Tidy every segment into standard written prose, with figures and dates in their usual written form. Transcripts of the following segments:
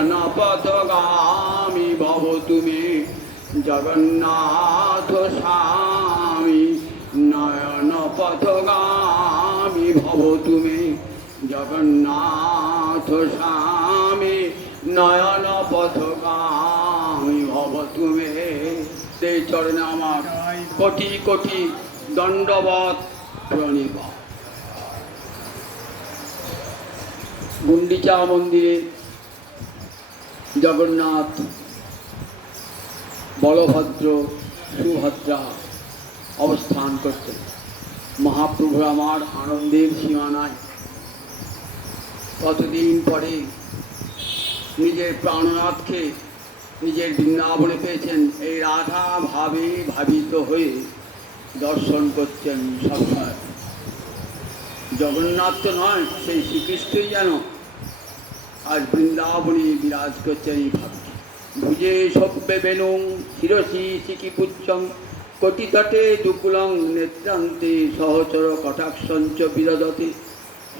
নয়ন পথগামী ভব তুমি জগন্নাথ স্বামী। নয়ন পথগামী ভব তুমি জগন্নাথ স্বামী। নয়ন পথগামী ভব তুমি। সেই চরণে আমার কোটি কোটি দণ্ডবত প্রণিপাত। গুন্ডিচা মন্দিরে জগন্নাথ, বলভদ্র, সুভদ্রা অবস্থান করতেন। মহাপ্রভু আমার আনন্দের সীমা নাই। কতদিন পরে নিজের প্রাণনাথকে নিজের বৃন্দাবনে পেয়েছেন। এই রাধা ভাবে ভাবিত হয়ে দর্শন করছেন সবসময়। জগন্নাথ তো নয়, সেই শ্রীকৃষ্ণই যেন আজ বৃন্দাবনে বিরাজ করছেন এই ভাবছি। ভুজে সব্যে বেনুং শিরসি শিকিপুচ্ছং কোটিতটে দুকুলং নেত্রান্তে সহচর কটাক্ষঞ্চ বিরজতে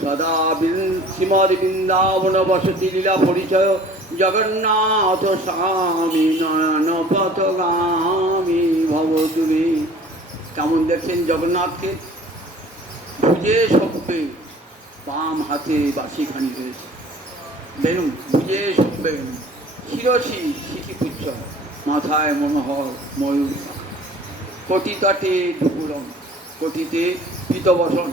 সদা শ্রীমদ বৃন্দাবন বসতি লীলা পরিচয় জগন্নাথ স্বামী। নয়ন পথগামী ভব তুমি। কেমন দেখছেন জগন্নাথকে? ভুজে সব্যে, বাম হাতে বাঁশিখানি রয়েছে। বেনু ভুজে সব্যে বেনু, শিরসি শিখিপুচ্ছ, মাথায় মনোহর ময়ূর। কোটিতটে দুপুরম, কোটিতে পীতবসন।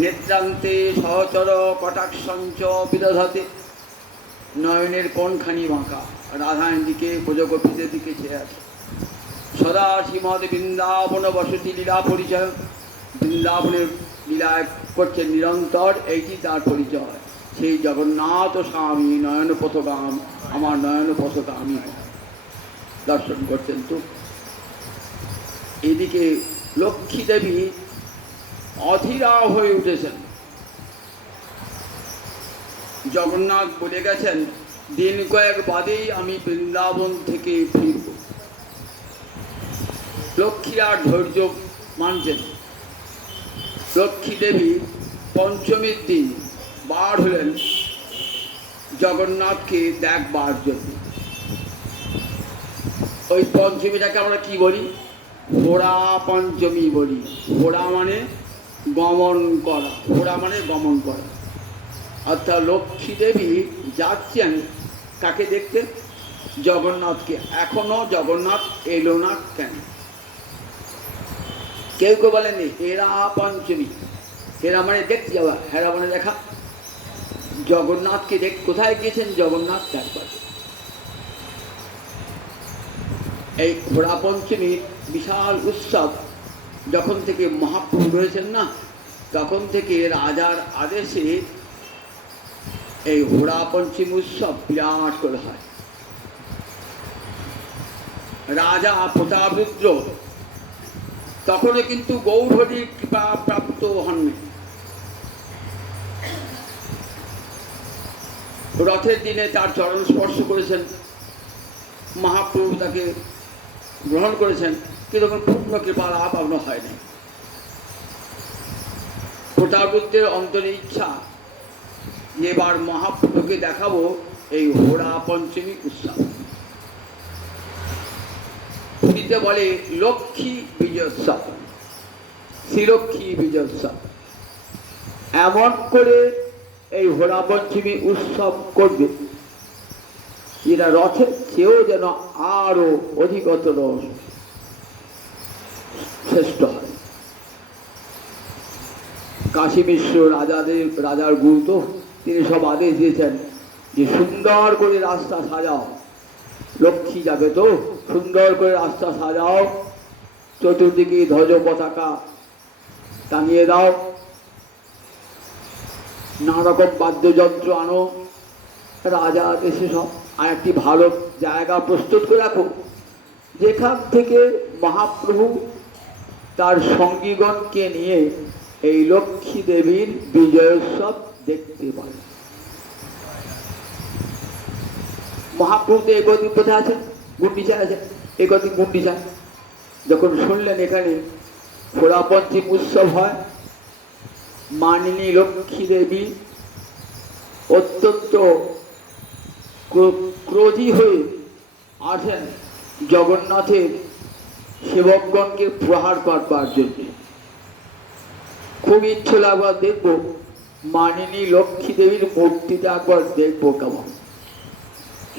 নেত্রান্তে সহচর কটাক্ষঞ্চ বিদধতে, নয়নের কোণখানি বাঁকা, রাধার দিকে ব্রজগোপীদের দিকে চেয়ে আছে। সদা শ্রীমদ বৃন্দাবন বসতি লীলা পরিচয়, বৃন্দাবনের লীলায় করছেন নিরন্তর, এইটি তার পরিচয়। সেই জগন্নাথ স্বামী নয়ন পথগাম, আমার নয়ন পথগামী দর্শন করছেন। তো এদিকে লক্ষ্মী দেবী অধীরা হয়ে উঠেছেন। জগন্নাথ বলে গেছেন, দিন কয়েক বাদেই আমি বৃন্দাবন থেকে ফিরব। লক্ষ্মী আর ধৈর্য মানছেন। লক্ষ্মী দেবী পঞ্চমীর দিন বার হলেন জগন্নাথকে দেখবার জন্য। ওই পঞ্চমীটাকে আমরা কি বলি? ঘোড়া পঞ্চমী বলি। ঘোড়া মানে গমন করা, ঘোড়া মানে গমন করা। অর্থাৎ লক্ষ্মী দেবী যাচ্ছেন কাকে দেখতে? জগন্নাথকে। এখনো জগন্নাথ এলো না কেন? কেউ কেউ বলেননি হেরা পঞ্চমী। হেরা মানে দেখতে যাওয়া, হেরা মানে দেখা। জগন্নাথকে কোথায় গিয়েছেন জগন্নাথ? দেখবার। এই ঘোড়া পঞ্চমীর বিশাল উৎসব যখন থেকে মহাপ্রভু রয়েছেন না, তখন থেকে রাজার আদেশে এই ঘোড়া পঞ্চমী উৎসব বিরাট করে হয়। রাজা প্রতাপরুদ্র তখনও কিন্তু গৌরহরির কৃপা প্রাপ্ত হননি। রথের দিনে তার চরণ স্পর্শ করেছেন, মহাপ্রভু তাকে গ্রহণ করেছেন, কিন্তু পূর্ণ কৃপা লাভ আপনার হয়নি। প্রতাপরুদ্রের অন্তরে ইচ্ছা, এবার মহাপ্রভুকে দেখাবো এই ঘোড়া পঞ্চমী উৎসব। পুরীতে বলে লক্ষ্মী বিজয়োৎসব, শ্রীলক্ষ্মী বিজয়োৎসব। এমন করে এই ঘোড়া পঞ্চমী উৎসব করবে যেটা রথের চেয়েও যেন আরো অধিকতর শ্রেষ্ঠ হয়। কাশী মিশ্র রাজার গুরু তো, তিনি সব আদেশ দিয়েছেন যে সুন্দর করে রাস্তা সাজাও। লক্ষ্মী যাবে তো, সুন্দর করে রাস্তা সাজাও, চতুর্দিকে ধ্বজ পতাকা টানিয়ে দাও, নানা রকম বাদ্যযন্ত্র আনো। রাজা দেশে সব আর একটি ভালো জায়গা প্রস্তুত করে রাখো, যেখান থেকে মহাপ্রভু তার সঙ্গীগণকে নিয়ে এই লক্ষ্মী দেবীর বিজয়োৎসব দেখতে পারে। মহাপ্রভু তো একদিন কোথায় আছেন? গুন্ডিচায় আছেন। একদিন গুন্ডিচায় যখন শুনলেন এখানে ঘোড়া পঞ্চমী উৎসব হয়, মানিনী লক্ষ্মী দেবী অত্যন্ত ক্রোধী হয়ে আসেন জগন্নাথের সেবকগণকে প্রহার করবার জন্য। খুব ইচ্ছে লাগবার দেখবো মানিনী লক্ষ্মী দেবীর মূর্তিটা একবার দেখবো কেমন।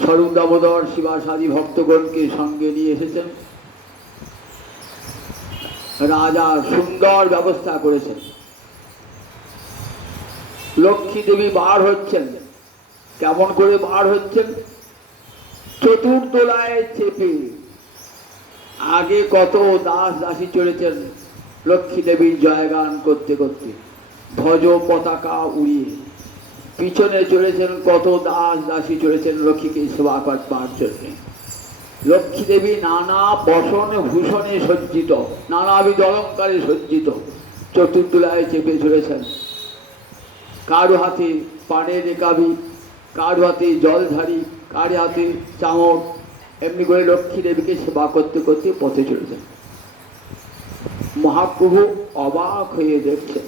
স্বরূপ দামোদর শিবাসাদি ভক্তগণকে সঙ্গে নিয়ে এসেছেন। রাজা সুন্দর ব্যবস্থা করেছেন। লক্ষ্মী দেবী বার হচ্ছেন। কেমন করে বার হচ্ছেন? চতুর্দোলায় চেপে। আগে কত দাস দাসী চলেছেন লক্ষ্মী দেবীর জয়গান করতে করতে, ধ্বজ পতাকা উড়িয়ে। পিছনে চলেছেন কত দাস দাসী চলেছেন লক্ষ্মীকে সেবা করবার জন্য। লক্ষ্মী দেবী নানা বসন ভূষণে সজ্জিত, নানাবিধ অলঙ্কারে সজ্জিত, চতুর্দোলায় চেপে চলেছেন। কারো হাতে পানের রেকাবি, কারো হাতে জলধারী, কারো হাতে চামড়। এমনি করে লক্ষ্মী দেবীকে সেবা করতে করতে পথে চলেছেন। মহাপ্রভু অবাক হয়ে দেখছেন।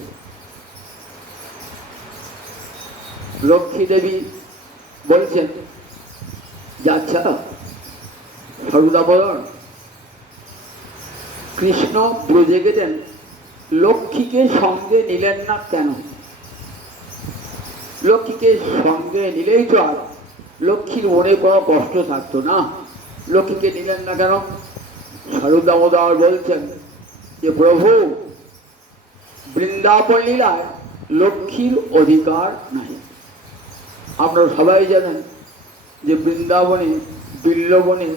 লক্ষ্মী দেবী বলছেন, যাচ্ছা সর্বদাবরণ, কৃষ্ণ ব্রজে গেলেন, লক্ষ্মীকে সঙ্গে নিলেন না কেন? লক্ষ্মীকে সঙ্গে নিলেই তো আর লক্ষ্মীর মনে কোনো কষ্ট থাকতো না। লক্ষ্মীকে নিলেন না কেন? স্বরূপ দামোদর বলছেন যে প্রভু, বৃন্দাবন লীলায় লক্ষ্মীর অধিকার নাই। আপনারা সবাই জানেন যে বৃন্দাবনে বিল্লবনে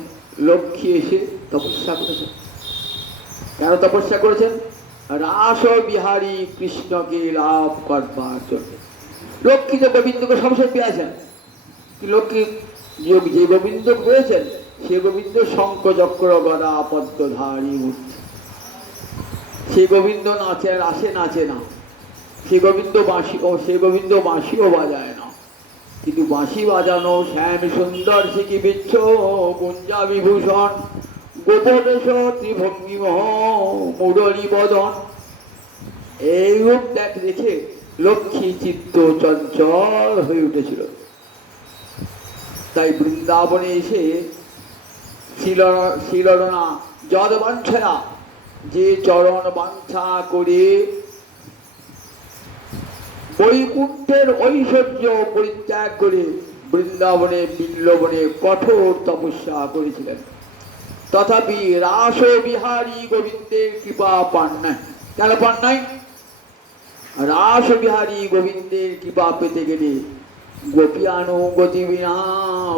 লক্ষ্মী এসে তপস্যা করেছেন। কেন তপস্যা করেছেন? রাস বিহারী কৃষ্ণকে লাভ করবার জন্য। লক্ষ্মী যে গোবিন্দকে সবসময় পেয়েছেন, লক্ষ্মী যে গোবিন্দ পেয়েছেন সে গোবিন্দ শঙ্খ চক্র গদা পদ্মধারী মূর্তি। সে গোবিন্দ নাচে, রাসে নাচে না। সে গোবিন্দ বাঁশিও বাজায় না। কিন্তু বাঁশি বাজানো শ্যাম সুন্দর শিখি বিচ্ছ কুঞ্জা বিভূষণ গোপদেশ ত্রিভঙ্গিম মুরলী বদন। এই রূপ দেখে লক্ষ্মী চিত্ত চঞ্চল হয়ে উঠেছিল। তাই বৃন্দাবনে এসে শিলরণা যদ বাঞ্ছনা, যে চরণ বাঞ্ছা করে বৈকুণ্ঠের ঐশ্বর্য পরিত্যাগ করে বৃন্দাবনে বিল্লবনে কঠোর তপস্যা করেছিলেন, তথাপি রাস বিহারী গোবিন্দের কৃপা পান নাই। কেন পান নাই? রাস বিহারী গোবিন্দের কৃপা পেতে গেলে গোপী অনুগতি বিনা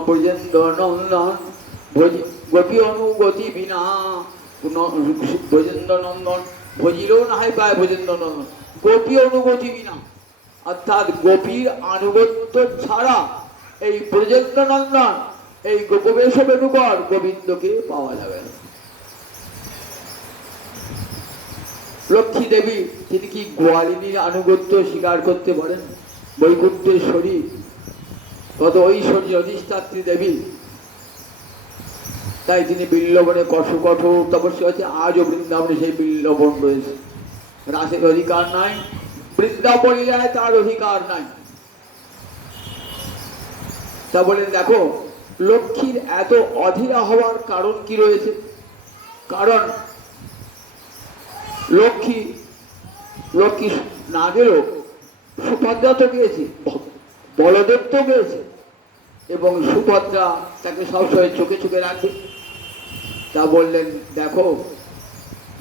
ব্রজেন্দ্র নন্দন, গোপী অনুগতি বিনা ব্রজেন্দ্র নন্দন ভজিলেও না হয় পায় ব্রজেন্দ্র নন্দন। গোপী অনুগতি বিনা, অর্থাৎ গোপীর আনুগত্য ছাড়া এই ব্রজেন্দ্র নন্দন, এই গোপবেশ বেণুকর গোবিন্দকে পাওয়া যাবে না। লক্ষ্মী দেবী তিনি কি গোয়ালিনীর আনুগত্য স্বীকার করতে পারেন? বৈকুণ্ঠেশ্বরী কত ঐশ্বর্য অধিষ্ঠাত্রী দেবী, তাই তিনি বিল্লবনে কঠোর তপস্যা হচ্ছে। আজও বৃন্দাবনে সেই বিল্লবন রয়েছে। রাসের অধিকার নাই, বৃন্দাবন লীলায় তার অধিকার নাই। তা বলেন, দেখো লক্ষ্মীর এত অধীরা হওয়ার কারণ কি রয়েছে? কারণ লক্ষ্মী না গেলেও সুভদ্রা তো গিয়েছে, বলদেব তো গিয়েছে, এবং সুভদ্রা তাকে সবসময় চোখে চোখে রাখবে। তা বললেন, দেখো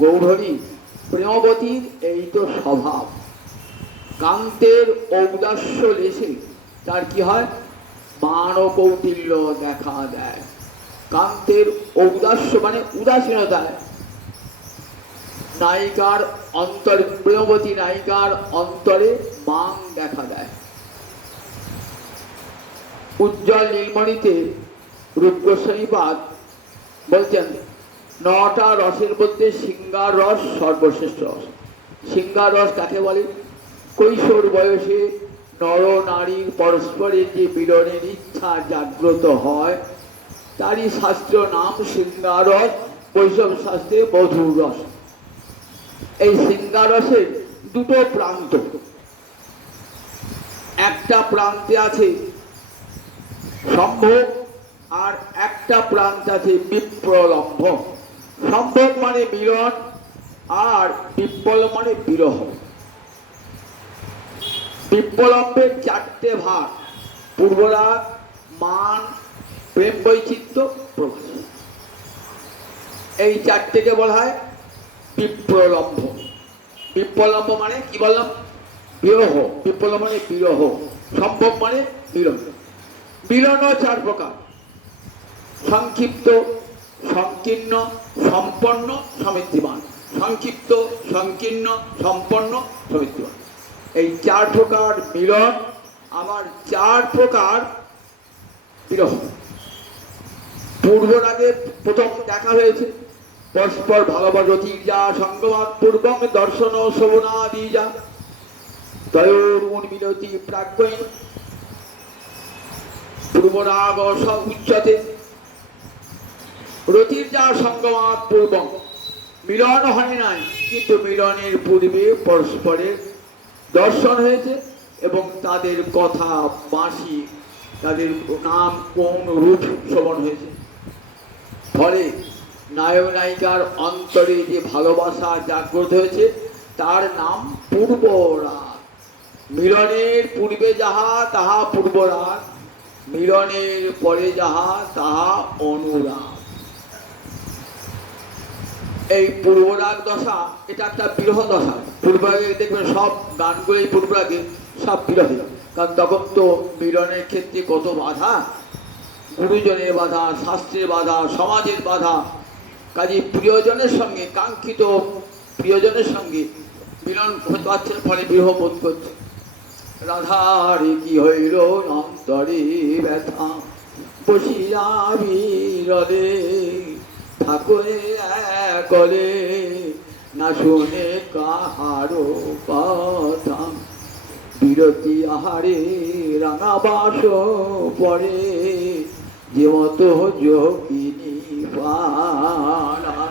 গৌরহরি, প্রেমবতীর এই তো স্বভাব। কান্তের ঔদাস্য লেশে তার কি হয়? মান ও কৌটিল্য দেখা দেয়। কান্তের ঔদাস্য মানে উদাসীনতায় নায়িকার অন্তরে, প্রেমবতী নায়িকার অন্তরে মান দেখা দেয়। উজ্জ্বল নীলমণিতে রূপ গোস্বামীপাদ বলছেন, 9টা রসের মধ্যে সিঙ্গার রস সর্বশ্রেষ্ঠ রস। সিঙ্গার রস কাকে বলে? কৈশোর বয়সে নর নারীর পরস্পরের যে মিলনের ইচ্ছা জাগ্রত হয়, তারই শাস্ত্র নাম সিঙ্গার রস, বৈষ্ণব শাস্ত্রে মধুর রস। এই সিঙ্গার রসের দুটো প্রান্ত। একটা প্রান্তে আছে সম্ভোগ, আর একটা প্রান্ত আছে বিপ্রলম্ভ। সম্ভব মানে মিলন, আর বিপ্ল মানে বিরহ। বিপ্লম্বের চারটে ভাগ: পূর্বরাগ, মান, প্রেম বৈচিত্র্য, প্রকাশ। এই চারটেকে বলা হয় বিপ্রলম্ভ। বিপ্রলম্ভ মানে কি বললাম? বিরহ। বিপ্লব মানে বিরহ। সম্ভব মানে মিলন। মিলনও চার প্রকার: সংক্ষিপ্ত, সংকীর্ণ, সম্পন্ন, সমৃদ্ধিমান। সংক্ষিপ্ত, সংকীর্ণ, সম্পন্ন, সমৃদ্ধিমান, এই চার প্রকার মিলন। আবার চার প্রকার বিরহ। পূর্বরাগে প্রথম দেখা হয়েছে পরস্পর ভালোবাসা রতির যা সঙ্গমাত পূর্বং দর্শন শোভনাদি যা তয়োর উন্মিলতি প্রাজ্ঞৈ পূর্বরাগ সব উচ্চতে। রতির যা সঙ্গমাত পূর্বং, মিলন হয় নাই, কিন্তু মিলনের পূর্বে পরস্পরের দর্শন হয়েছে এবং তাদের কথা বাঁশি, তাদের নাম কোন রূপ শ্রবণ হয়েছে। ফলে নায়ক নায়িকার অন্তরে যে ভালোবাসা জাগ্রত হয়েছে তার নাম পূর্বরাগ। মিলনের পূর্বে যাহা তাহা পূর্বরাগ, মিলনের পরে যাহা তাহা অনুরাগ। এই পূর্বরাগ দশা এটা একটা বিরহ দশা। পূর্বরাগে দেখবেন সব গানগুলোই পূর্বরাগে সব বিরহ, কারণ তখন তো মিলনের ক্ষেত্রে কত বাধা, গুরুজনের বাধা, শাস্ত্রের বাধা, সমাজের বাধা। কাজে প্রিয়জনের সঙ্গে, কাঙ্ক্ষিত প্রিয়জনের সঙ্গে মিলন হতে পারছে, ফলে বিরহ বোধ করছে। রাধার কি হইল অন্তরে ব্যথা, বসিয়া বিরলে ঠাকুরে কলে না শুনে কাহারো কথা, বিরতি আহারে রাঙাবাস পরে যে মতো যোগিনী পারা।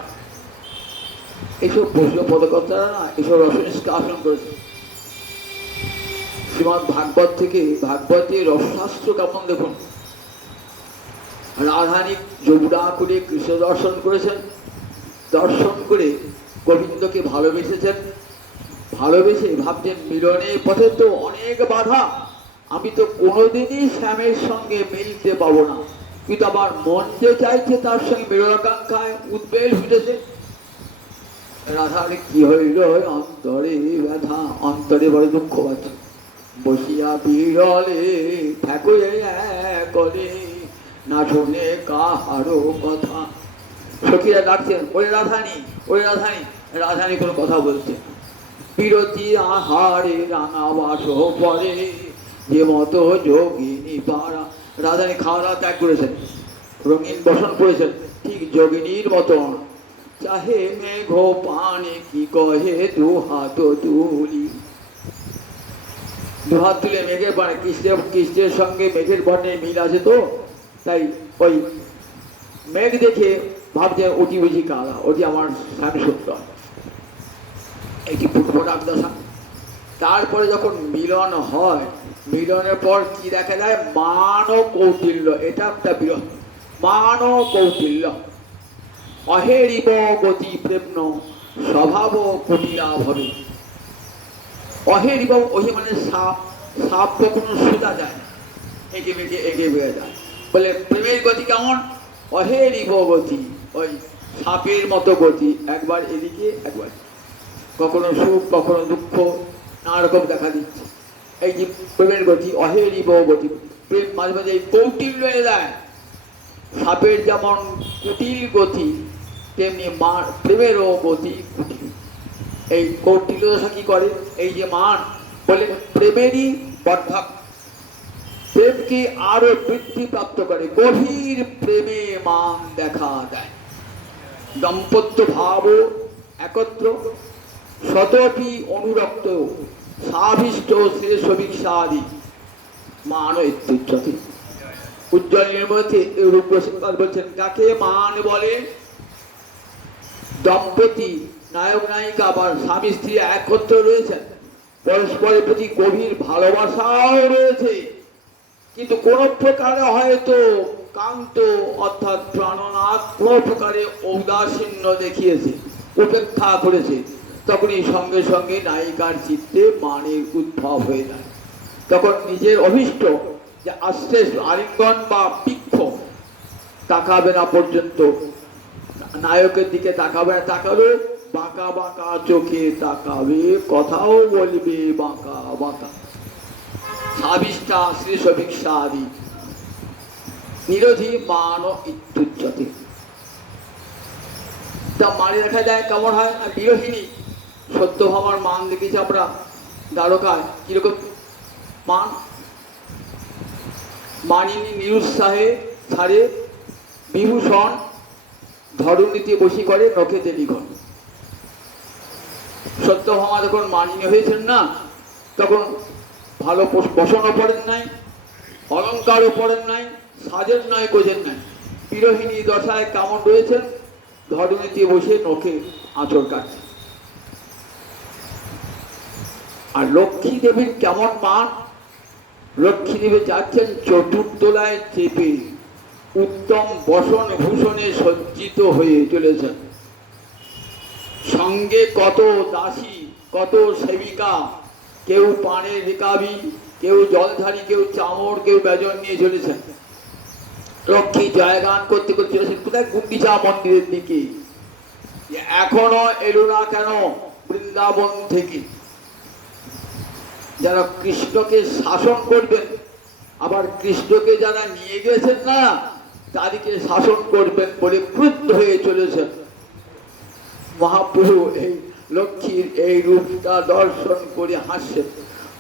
এইসব বৈষ্ণব পদকর্তারা না এসব রসনিষ্কাশন করেছে। শ্রীমদ্ ভাগবত থেকে, ভাগবতের রসশাস্ত্র কেমন দেখুন। রাধানী যমুনা করে কৃষ্ণ দর্শন করেছেন, দর্শন করে গোবিন্দকে ভালোবেসেছেন। ভালোবেসে ভাবছেন মিলনের পথে তো অনেক বাধা, আমি তো কোনোদিনই শ্যামের সঙ্গে মিলতে পাবো না, কিন্তু আবার মন যে চাইছে তার সঙ্গে মিলনাকাঙ্ক্ষায় উদ্বেল ফুটেছে। রাধার কি হইল অন্তরে ব্যথা, অন্তরে বড় দুঃখ পাচ্ছে, বসিয়া বিরলে ঠাকুরে করে না শুনে কাহারো কথা। সখীরা ডাকছেন, ওরে রাধানী, ওরে রাধানী। রাধানী কোনো কথা বলছে। বিরতি আহারে রাঙাবাস পরে যে মতো যোগিনী পারা। রাধানী খাওয়া দাওয়া ত্যাগ করেছেন, রঙিন বসন করেছেন, ঠিক যোগিনীর মতন। চাহে মেঘ পানে কি কহে দু হাত তুলি। দু হাত তুলে মেঘের পানে, কৃষ্ণের সঙ্গে মেঘের বর্ণের মিল আছে তো, তাই ওই মেঘ দেখে ভাবছে ওটি বুঝি কারা, ওটি আমার স্বামী সত্য। এটি পূর্বরাগ দশা। তারপরে যখন মিলন হয়, মিলনের পর কি দেখা যায়? মান ও কৌটিল্য। এটা একটা বিরহ। মান ও কৌটিল্য। অহেরিব গতি প্রেম্ন স্বভাব কুটিলা ভবে। অহেরিব, ওহে মানে সাপ। সাপ কখনো সোজা যায় না, এঁকে বেঁকে এগিয়ে বেড়ে যায়। বলে প্রেমের গতি কেমন? অহেরিব গতি, ওই সাপের মতো গতি, একবার এদিকে একবার, কখনো সুখ কখনো দুঃখ নানা রকম দেখা দিচ্ছে। এই যে প্রেমের গতি, অহেরিব গতি। প্রেম মাঝে মাঝে কৌটিল্য এনে দেয়। সাপের যেমন কুটিল গতি, তেমনি প্রেমেরও গতি কুটিল। এই কৌটিল্য দশা কি করে? এই যে মান, বলে প্রেমেরই বর্ধক, প্রেমকে আরো বৃদ্ধি প্রাপ্ত করে। গভীর প্রেমে মান দেখা দেয়। দম্পত্য ভাব একত্র, শতটি অনুরক্ত, সাভিষ্ট শেষ ভিক্ষাদি মান ইত্যুচ্যতে। উজ্জ্বলের মধ্যে রূপ বলছেন, কাকে মান বলে? দম্পতি, নায়ক নায়িকা বা স্বামী স্ত্রী একত্র রয়েছেন, পরস্পরের প্রতি গভীর ভালোবাসাও রয়েছে, কিন্তু কোন প্রকারে হয়তো কান্ত অর্থাৎ প্রাণনাথ কোনো প্রকারে ঔদাসীন্য দেখিয়েছে, উপেক্ষা করেছে, তখনই সঙ্গে সঙ্গে নায়িকার চিত্তে মানের উদ্ভব হয়ে যায়। তখন নিজের অভিষ্ট যে আস্তে আলিঙ্গন বা বৃক্ষ তাকাবে না পর্যন্ত, নায়কের দিকে তাকাবে না, তাকাবে বাঁকা বাঁকা চোখে তাকাবে, কথাও বলবে বাঁকা বাঁকা। সাবিষ্ঠা শ্রীশভিক্ষা আদি নিরোধী মান ইত্যুচ্যতে। তা মানে দেখা যায় কেমন হয় না, বিরোহিনী সত্যভামার মান দেখেছি আমরা দ্বারকায়, কিরকম মান, মানিনী নিরুৎসাহে ছাড়ে বিভূষণ ধরণীতে বসি করে নখেতে লিখন। সত্যভামা যখন মানিনী হয়েছেন না, তখন ভালো বসনও পড়েন নাই, অলঙ্কারও পড়েন নাই, সাজের নয় গোজের নাই, বিরোহিণী দশায় কেমন রয়েছেন, ধরণীতে বসে নখে আঁচড় কাটছে। আর লক্ষ্মী দেবীর কেমন মান, লক্ষ্মী দেবী যাচ্ছেন চতুর্দোলায় চেপে, উত্তম বসন ভূষণে সজ্জিত হয়ে চলেছেন, সঙ্গে কত দাসী কত সেবিকা, কেউ পানের রেকাবি, কেউ জলধারী, কেউ চামর, কেউ ব্যজন নিয়ে চলেছেন। লক্ষ্মী জয়গান করতে করতে চলেছেন কোথায়, গুন্ডিচা মন্দিরের দিকে। এখনো এলো না কেন বৃন্দাবন থেকে? যারা কৃষ্ণকে শাসন করবেন, আবার কৃষ্ণকে যারা নিয়ে গেছেন না, তাদেরকে শাসন করবেন বলে ক্রুদ্ধ হয়ে চলেছেন। মহাপ্রভু এই লক্ষ্মীর এই রূপটা দর্শন করে হাসছেন,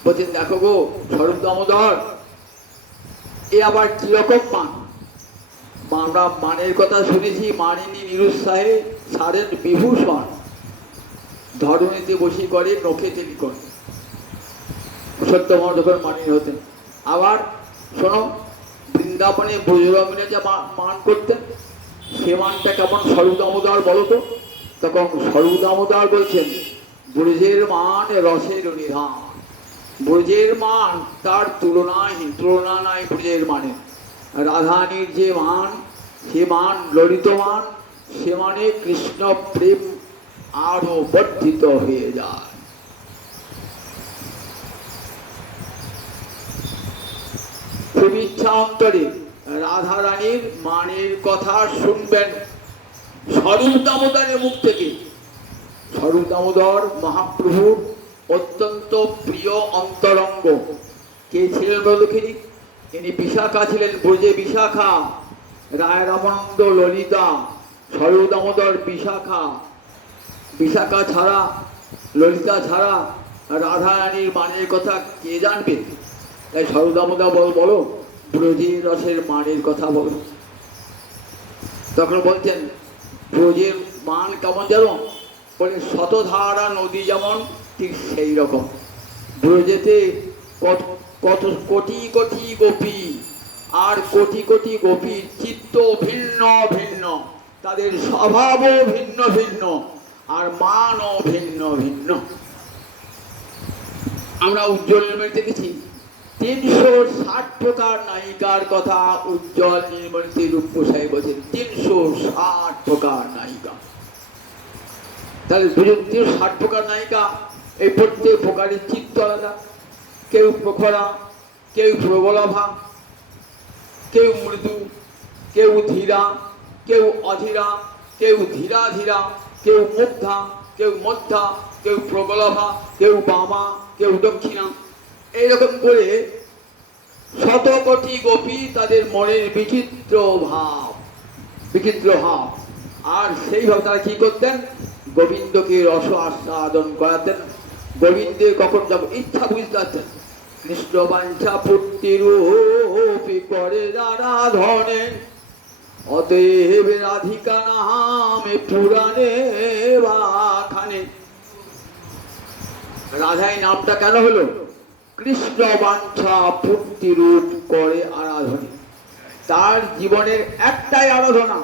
বলছেন দেখো গো স্বরূপ দামোদর, এ আবার কিরকম মান? আমরা মানের কথা শুনেছি, মানিনী নিরুৎসাহে ছাড়েন বিভূষণ ধরণীতে বসি করে নখেতে লিখন। সত্যভামা যখন মানিনী হতেন। আবার শোনো, বৃন্দাবনে ব্রজরমণী যে মান করতেন, সে মানটা কেমন স্বরূপ দামোদর বলো তো? তখন স্বরূপ দামোদর বলছেন ব্রজের মান রসের নিধান, ব্রজের মান তার তুলনাহীন, তুলনা নাই ব্রজের মানে। রাধারানীর যে মান, সে মান ললিত মান, সে মানে কৃষ্ণ প্রেম আরো বর্ধিত হয়ে যায়। খুব ইচ্ছা অন্তরে রাধারানীর মানের কথা শুনবেন স্বরূপ দামোদরের মুখ থেকে। স্বরূপ দামোদর মহাপ্রভুর অত্যন্ত প্রিয় অন্তরঙ্গ। কে ছিলেন বলখিনি? ইনি বিশাখা ছিলেন, ব্রজে বিশাখা, রায় রামানন্দ ললিতা, স্বরূপ দামোদর বিশাখা। বিশাখা ছাড়া, ললিতা ছাড়া রাধারানীর মানের কথা কে জানবে? তাই স্বরূপ দামোদর বলো ব্রজের রসের মানের কথা বলো। তখন বলছেন ব্রজের মান কেমন জানো? বলে শতধারা নদী যেমন ঠিক সেই রকম। ব্রজেতে কত কোটি কোটি গোপী, আর কোটি কোটি গোপীর চিত্ত ভিন্ন ভিন্ন, তাদের স্বভাবও ভিন্ন ভিন্ন, আর মানও ভিন্ন ভিন্ন। আমরা উজ্জ্বল নির্মল দেখেছি 360 প্রকার নায়িকার কথা উজ্জ্বল নির্মলতি রূপসাই বলছেন, 360 প্রকার নায়িকা। তাহলে 360 প্রকার নায়িকা, এই প্রত্যেক প্রকারের চিত্ত আলাদা। কেউ প্রখরা, কেউ প্রবলভা, কেউ মৃদু, কেউ ধীরা, কেউ অধীরা, কেউ ধীরা ধীরা, কেউ মুগ্ধা, কেউ মধ্যা, কেউ প্রবলভা, কেউ বামা, কেউ দক্ষিণা। এইরকম করে শত কোটি গোপী, তাদের মনের বিচিত্র ভাব, বিচিত্র ভাব। আর সেইভাবে তারা কি করতেন? গোবিন্দকে রস আস্বাদন করাতেন। গোবিন্দের কখন যাব ইচ্ছা বুঝতে পারতেন। কৃষ্ণ বাঞ্ছা পুত্তিরূপী করে যারা ধনে, অতএব রাধিকা নামে পুরাণে বাখানে। রাধাই নামটা কেন হলো? কৃষ্ণ বাঞ্ছা পুত্তিরূপ করে আরাধনে। তার জীবনের একটাই আরাধনা।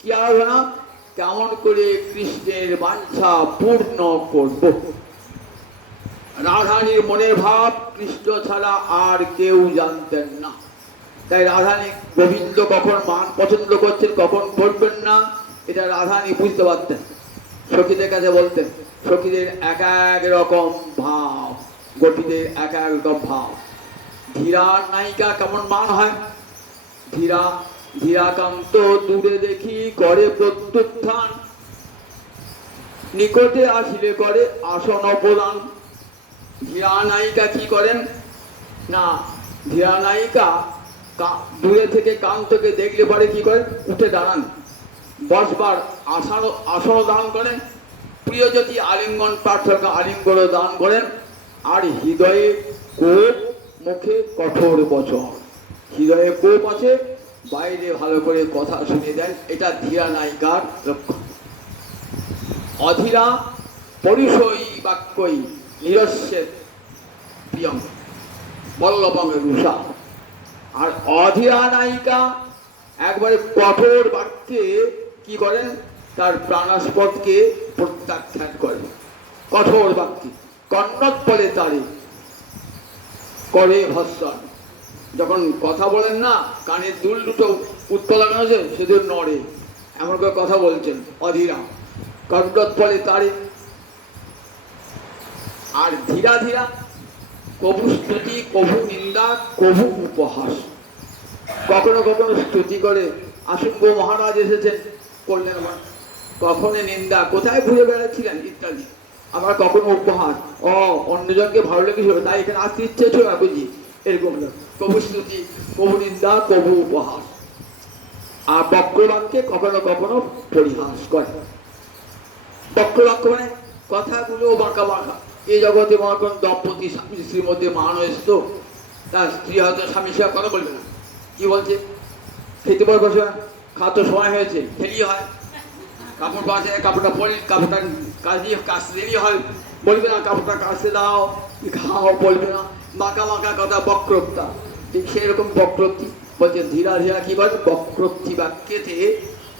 কি আরাধনা? কেমন করে কৃষ্ণের বাঞ্ছা পূর্ণ করব। রাধারানীর মনের ভাব কৃষ্ণ ছাড়া আর কেউ জানতেন না। তাই রাধারানী গোবিন্দ কখন মান পছন্দ করছেন কখন করবেন না এটা রাধারানী বুঝতে পারতেন। সখীদের কাছে বলতেন, সখীদের এক এক রকম ভাব, গোপীদের এক এক রকম ভাব। ধীরা নায়িকা কেমন মান হয়? ধীরা ধীরাকান্ত দূরে দেখি করে প্রত্যুত্থান, নিকটে আসিলে করে আসন প্রদান। ধীরা নায়িকা কি করেন না, ধীরা নায়িকা দূরে থেকে কান্তকে দেখলে পরে কি করেন, উঠে দাঁড়ান, বসবার আসন দান করেন, প্রিয় যদি আলিঙ্গন প্রার্থনা আলিঙ্গন দান করেন, আর হৃদয়ে কোপ মুখে কঠোর বচন। হৃদয়ে কোপ আছে, বাইরে ভালো করে কথা শুনে দেন, এটা ধীরা নায়িকার লক্ষণ। অধীরা পরিসই বাক্যই নিরস্যের প্রিয়ম বল্লভঙ্গের রুষা। আর অধীরা নায়িকা একবারে কঠোর বাক্যে কি করেন, তার প্রাণাস্পদকে প্রত্যাখ্যান করেন। কঠোর বাক্যে কন্নদ বলে তারে করে ভৎসন। যখন কথা বলেন না, কানের দুল দুটো উৎপলানো হয়েছে সেদিন নড়ে, এমন করে কথা বলছেন অধীরা। কন্নদ বলে তারে। আর ধীরা ধীরা কভু স্তুতি, কভু নিন্দা, কভু উপহাস। কখনো কখনো স্তুতি করে, আসুন গো মহারাজ এসেছেন, করলেন আমার, কখনো নিন্দা, কোথায় ঘুরে বেড়াচ্ছিলেন ইত্যাদি। আবার কখনো উপহাস, অন্যজনকে ভালো লেগেছিল তাই এখানে আসতে ইচ্ছে ছিল না বুঝি, এরকম কভু স্তুতি, কভু নিন্দা, কভু উপহাস। আর বক্রবাক্যে কখনো কখনো পরিহাস করে। বক্রবাক্য মানে কথাগুলো বাঁকা বাঁকা। এই জগতে মনে করেন দম্পতি স্বামী স্ত্রীর মধ্যে মান এসতো, তার স্ত্রী হয়তো স্বামীর সাথে কথা বলবে না, কি বলছে, খেতে পারবো না, খাওয়ার সময় হয়েছে, দেরি হয়, কাপড় পাশে কাপড়টা পরে কাপড়টা কাজ দিয়ে কাচতে দেরি হয়, বলবে না কাপড়টা কাচতে দাও, খাও, বলবে না, বাঁকা বাঁকা কথা, বক্রোক্তা। ঠিক সেরকম বক্রোক্তি বলছে ধীরা ধীরা কি বলে, বক্রোক্তি বাক্যেতে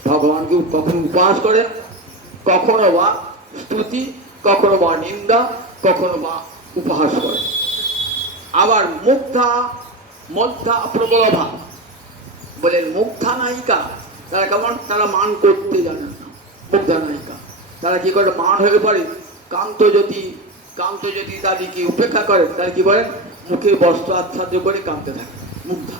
ভগবানকে কখনো উপহাস করে, কখনো বা স্তুতি, কখনো বা নিন্দা, কখনো বা উপহাস করে। আবার মুগ্ধা মধ্যা প্রবলভা বলেন, মুগ্ধা নায়িকা তারা কেমন, তারা মান করতে জানেন না। মুগ্ধা নায়িকা তারা কি করে, মান হয়ে পড়ে, কান্ত যদি তাদেরকে উপেক্ষা করে, তারা কি করেন, মুখে বস্ত্র আচ্ছাদ্য করে কাঁদতে থাকে। মুগ্ধা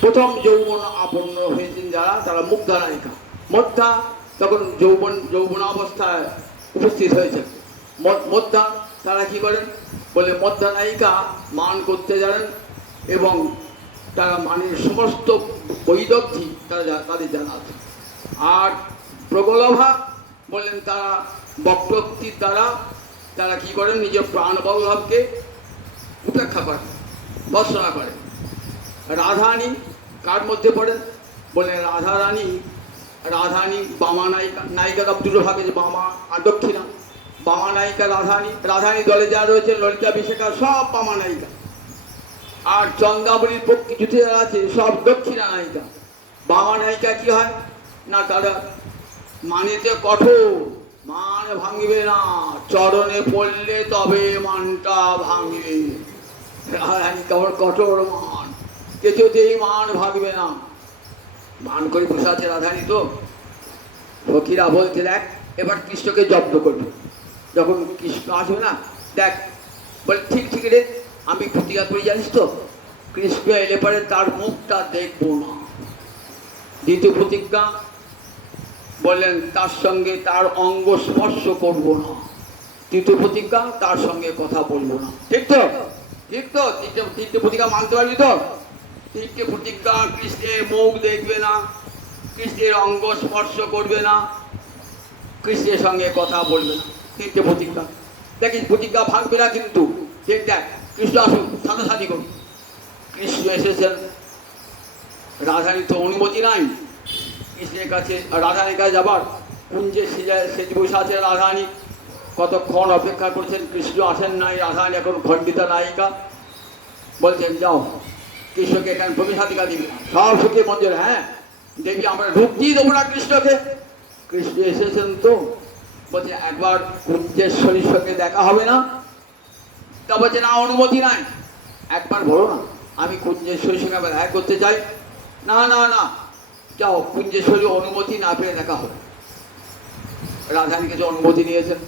প্রথম যৌবন আপন্ন হয়েছেন যারা, তারা মুগ্ধা নায়িকা। মধ্যা তখন যৌবন অবস্থায় উপস্থিত হয়েছে। মধ্যা তারা কি করেন বলে, মধ্যা নায়িকা মান করতে জানেন এবং তারা মানের সমস্ত বৈদগ্ধি তাদের জানা আছে। আর প্রবলভা বললেন, তারা বক্রোক্তির দ্বারা তারা কি করেন, নিজের প্রাণবল্লভকে উপেক্ষা করেন, ভর্ৎসনা করেন। রাধারানী কার মধ্যে পড়েন বললেন, রাধারানী বামা নায়িকা দুটো ভাগে, বামা আর দক্ষিণা। বামা নায়িকা রাধারানী দলে যা রয়েছে, ললিতা বিশাখা সব বামা নায়িকা। আর চন্দ্রাবলীর পক্ষে যুদ্ধে যারা আছে সব দক্ষিণা নায়িকা। বামা নায়িকা কি হয় না, তারা মানেতে কঠোর, মান ভাঙিবে না, চরণে পড়লে তবে মানটা ভাঙবে। রাধারানী কেবল কঠোর মান, কিছুতেই মান ভাঙবে না, মান করে বসে আছে রাধারানী। তো সখীরা বলছে, দেখ এবার কৃষ্ণকে জব্দ করবে, যখন কৃষ্ণ আসবে না, দেখ বলে, ঠিক ঠিক রে, আমি প্রতিজ্ঞা করে জানিস তো, কৃষ্ণ এলে পরে তার মুখটা দেখবো না। দ্বিতীয় প্রতিজ্ঞা বললেন, তার সঙ্গে তার অঙ্গ স্পর্শ করবো না। তৃতীয় প্রতিজ্ঞা, তার সঙ্গে কথা বলবো না। ঠিক তো? ঠিক তো? তিনটে প্রতিজ্ঞা মানতে পারবি তো? তিনটে প্রতিজ্ঞা, কৃষ্ণের মুখ দেখবে না, কৃষ্ণের অঙ্গ স্পর্শ করবে না, কৃষ্ণের সঙ্গে কথা বলবে না। তিনটে প্রতিজ্ঞা, দেখিস প্রতিজ্ঞা ভাঙবে না কিন্তু। ঠিক দেখ, কৃষ্ণ আসুন, সাথে করুন। কৃষ্ণ এসেছেন, রাধারানী তো অনুমতি নাই কৃষ্ণের কাছে, রাধারানীর কাছে যাবার। কুঞ্জে সেজে বসে আছে রাধারানী, কতক্ষণ অপেক্ষা করছেন, কৃষ্ণ আসেন নাই। রাধারানী এখন খণ্ডিতা নায়িকা, বলছেন যাও কৃষ্ণকে এখানে প্রবেশাধিকার দিবি, সব সুখে মন্দির, হ্যাঁ দেখবি আমরা ঢুকতেই দেবো না কৃষ্ণকে। কৃষ্ণ এসেছেন তো, বলছে একবার কুঞ্জেশ্বরীর সঙ্গে দেখা হবে না? তা বলছে না, অনুমতি নাই। একবার বলো না, আমি কুঞ্জেশ্বরীর সঙ্গে আবার দেখা করতে চাই। না না না, যাও, কুঞ্জেশ্বরী অনুমতি না পেয়ে দেখা হবে। রাধারানীর কাছে অনুমতি নিয়েছেন।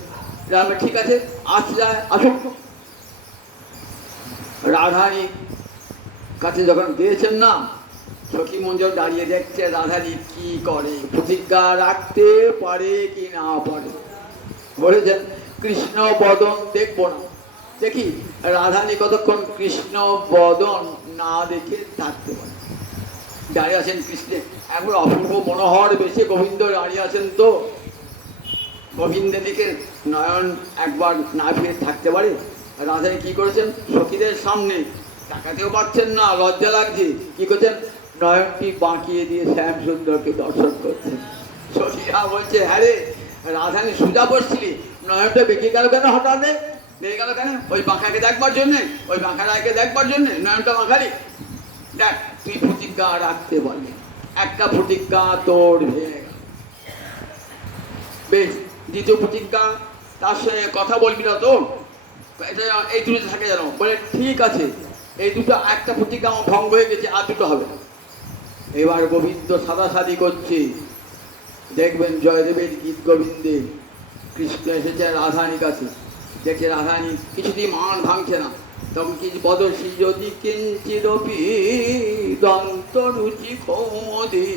রামে ঠিক আছে, যায় আসুক। রাধারানী কাছে যখন গিয়েছেন না, সখী মঞ্জুর দাঁড়িয়ে দেখছে রাধারানী কি করে, প্রতিজ্ঞা রাখতে পারে কি না পারে। বলেছেন কৃষ্ণ বদন দেখবো না। দেখি রাধারানী কতক্ষণ কৃষ্ণ বদন না দেখে থাকতে পারে। দাঁড়িয়ে আছেন কৃষ্ণে, একবার অপূর্ব মনোহর বেশি গোবিন্দ দাঁড়িয়ে আছেন। তো গোবিন্দের দিকে নয়ন একবার না ফিরে থাকতে পারে? রাধারানী কি করেছেন, সখীদের সামনে তাকাতেও পারছেন না, লজ্জা লাগছে, কি করছেন, নয়নটি বাঁকিয়ে দিয়ে শ্যাম সুন্দরকে দর্শন করছেন। সখীরা বলছে, হ্যাঁ রে রাধারানী সুজা বসছিলি, নয়নটা বেঁকে গেল কেন হঠাৎ? বেঁকে গেল কেন? ওই বাঁকাকে দেখবার জন্যে, ওই বাঁকা রায়কে দেখবার জন্যে নয়নটা বাঁকালি। দেখ, তুই প্রতিজ্ঞা রাখতে পারলি, একটা প্রতিজ্ঞা তোর ভেঙে গেল। বেশ, দ্বিতীয় প্রতিজ্ঞা, তার সঙ্গে কথা বলবি না তো, এই দুটো থাকে যেন। বলে ঠিক আছে, এই দুটো, একটা প্রতিজ্ঞা আমার ভঙ্গ হয়ে গেছে, আর দুটো হবে। এবার গোবিন্দ সাদাসাদি করছে। দেখবেন জয়দেবের গীত গোবিন্দে কৃষ্ণ এসেছে রাধারানীর কাছে, দেখছে রাধারানী কিছুতেই মান ভাঙছে না। তখন কি বদসি যদি কিঞ্চিদপি দন্ত রুচি কৌমদি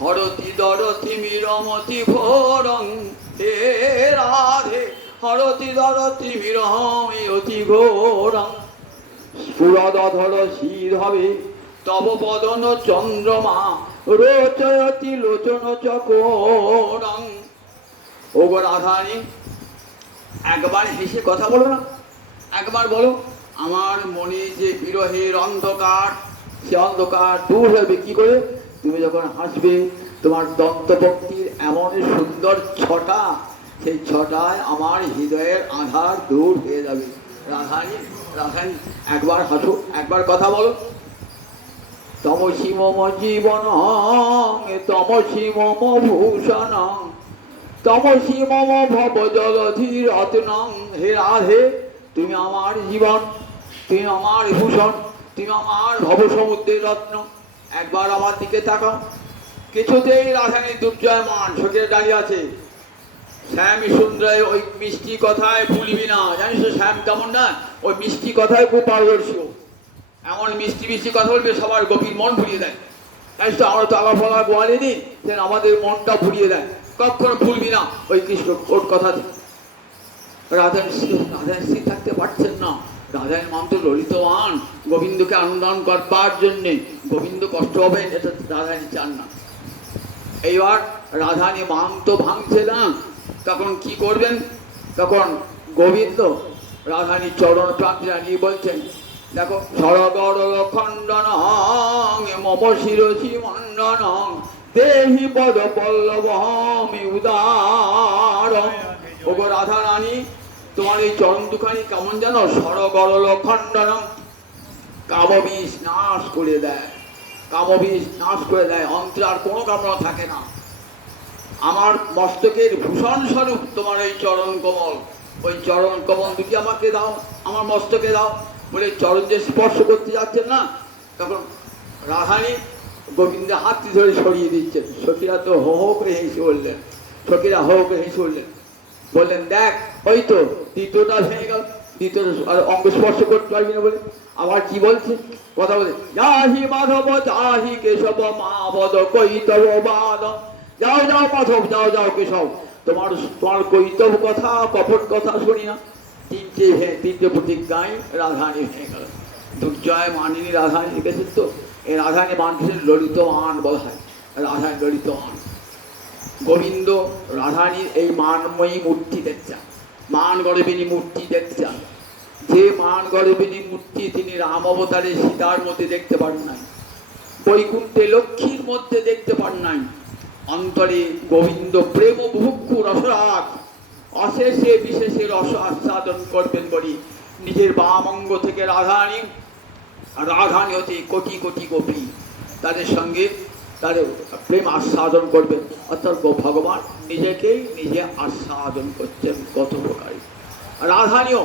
হরতি দরতি মিরমতি ভোরং হে রাধে হরতি দরতি মিরমতি ঘোরং স্ফুরদধর শির হবে তব বদন চন্দ্রমা রোচয়তি লোচন চকোরং। ওগো রাধারানী, একবার হেসে কথা বলো না, একবার বলো আমার মনে যে বিরহের অন্ধকার, সে অন্ধকার দূর হবে কি করে? তুমি যখন হাসবে, তোমার দন্তপক্তির এমন সুন্দর ছটা, সেই ছটায় আমার হৃদয়ের আধার দূর হয়ে যাবে। রাধারানী, রাধারানী একবার হাসো, একবার কথা বলো। তমসি মম জীবন তমসি মম ভূষণ তমসি মম ভব জলধি রত্নং। হে রাধে, তুমি আমার জীবন, তুমি আমার ভূষণ, তুমি আমার ভব সমুদ্রের রত্ন। একবার আমার দিকে তাকাও। কিছুতেই রাধারানী দুর্জয়মান শোকে দাঁড়িয়ে আছে। শ্যাম সুন্দর ওই মিষ্টি কথায় ভুলবি না, জানিস তো শ্যাম কেমন না, ওই মিষ্টি কথায় খুব পারদর্শী। এমন মিষ্টি মিষ্টি কথা বলবে সবার গভীর মন ভুলিয়ে দেয়। জানিস তো, আমরা তো আবার ফলা গোয়ালে দিই, সেন আমাদের মনটা ভুলিয়ে দেয়। কখনো ভুলবি না ওই কৃষ্ণ ওর কথা। রাধারানী স্থির থাকতে পারছেন না। রাধারানীর মান তো ললিতমান, গোবিন্দকে আনন্দান করবার জন্যে। গোবিন্দ কষ্ট হবে এটা রাধারানী চান না। এইবার রাধারানী মান তো ভাঙছে না, তখন কি করবেন? তখন গোবিন্দ রাধারানীর চরণ প্রান্তে দাঁড়িয়ে বলছেন, দেখো, সরগর খণ্ডন মম শিরসি মণ্ডন দেহি পদ পল্লবমি উদার। ওগো রাধারানী, তোমার এই চরণ দুখানি কেমন জানো? সরগরল খণ্ডন, কামবিষ নাশ করে দেয়, কামবিষ নাশ করে দেয়, অন্তরে আর কোনো কামনা থাকে না। আমার মস্তকের ভূষণ স্বরূপ তোমার এই চরণ কমল, ওই চরণ কমল দুটি আমাকে দাও, আমার মস্তকে দাও। বলে চরণ যে স্পর্শ করতে যাচ্ছেন না, তখন রাধারানী গোবিন্দের হাতটি ধরে সরিয়ে দিচ্ছেন। সখীরা তো হো হো করে হেসে উঠলেন, সখীরা হো করে হেসে উঠলেন, বললেন দেখ, ওই তো দ্বিতীয়টা ভেঙে গেল, দ্বিতীয় অঙ্গ স্পর্শ করতে পারবি না বলে। আবার কি বলছে, কথা বলে, যাহি মাধব যাহি কেশব মা বদ কৈতব বাদ। যাও যাও মাধব, যাও যাও কেশব, তোমার তোমার কৈতব কথা, কপট কথা শুনি না। তিনটে প্রতিজ্ঞায় রাধারানী ভেঙে গেল। দুর্জয় মানিনী রাধারানী লিখেছেন তো, এই রাধারানী মানছেন ললিতমান বলা হয়, রাধারানী ললিতমান। গোবিন্দ রাধারানীর এই মানময়ী মূর্তি দেখছেন, মান গর্বিনী মূর্তি দেখছেন। যে মান গর্বিনী মূর্তি তিনি রাম অবতারে সীতার মধ্যে দেখতে পান নাই, বৈকুণ্ঠে লক্ষ্মীর মধ্যে দেখতে পান নাই। অন্তরে গোবিন্দ প্রেম বুভুক্ষু রসরাগ, অশেষে বিশেষে রস আস্বাদন করবেন বলি নিজের বাম অঙ্গ থেকে রাধারানী হতে কোটি কোটি গোপী তাদের সঙ্গে তাদের প্রেম আস্বাদন করবেন। অর্থাৎ ভগবান নিজেকেই নিজে আস্বাদন করছেন কত প্রকারে। রাধারানীও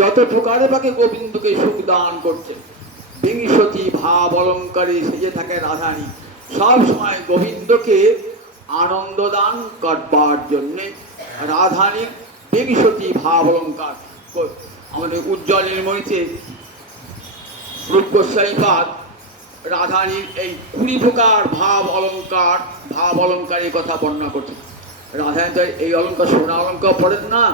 যত প্রকারে তাকে গোবিন্দকে সুখ দান করছেন। বিংশতি ভাব অলঙ্কারে সেজে থাকে রাধারানী সব সময় গোবিন্দকে আনন্দ দান করবার জন্যে রাধারানীর বিংশতি ভাব অলঙ্কার। আমাদের উজ্জ্বল নির্মণিতে রূপ গোস্বাইপাদ রাধারানীর এই 20 প্রকার ভাব অলঙ্কারের কথা বর্ণনা করছেন। রাধারানী তো এই অলঙ্কার সোনা অলঙ্কার পড়েন না,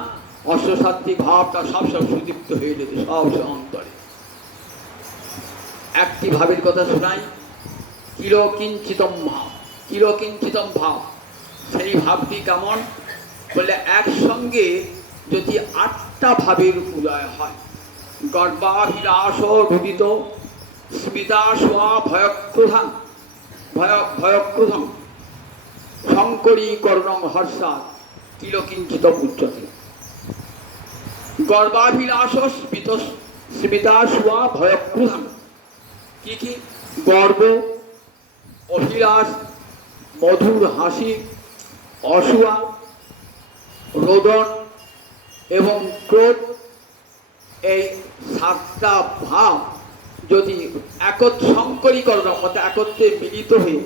অষ্টসাত্ত্বিক ভাবটা সব সুদীপ্ত হয়ে যেত সব অন্তরে। একটি ভাবের কথা শোনাই, কিলকিঞ্চিতম ভাব। কিলকিঞ্চিতম ভাব, সেই ভাবটি কেমন বলে, একসঙ্গে যদি 8টা ভাবের উদয় হয়, গর্বাভিলাষ রুদিত স্মিতা সোয়া ভয়ক্রোধং শঙ্করী করুণং হর্ষাৎ কিলকিঞ্চিতম উচ্যতে। গর্বাভিলাষ স্মিতা সোয়া ভয়ক্রোধং, কি কি? গর্ব, অভিলাষ, মধুর হাসি, অসূয়া, রোদন এবং ক্রোধ, এই 7টা ভাব যদি শঙ্করীকরণ অর্থাৎ একত্রে মিলিত হয়ে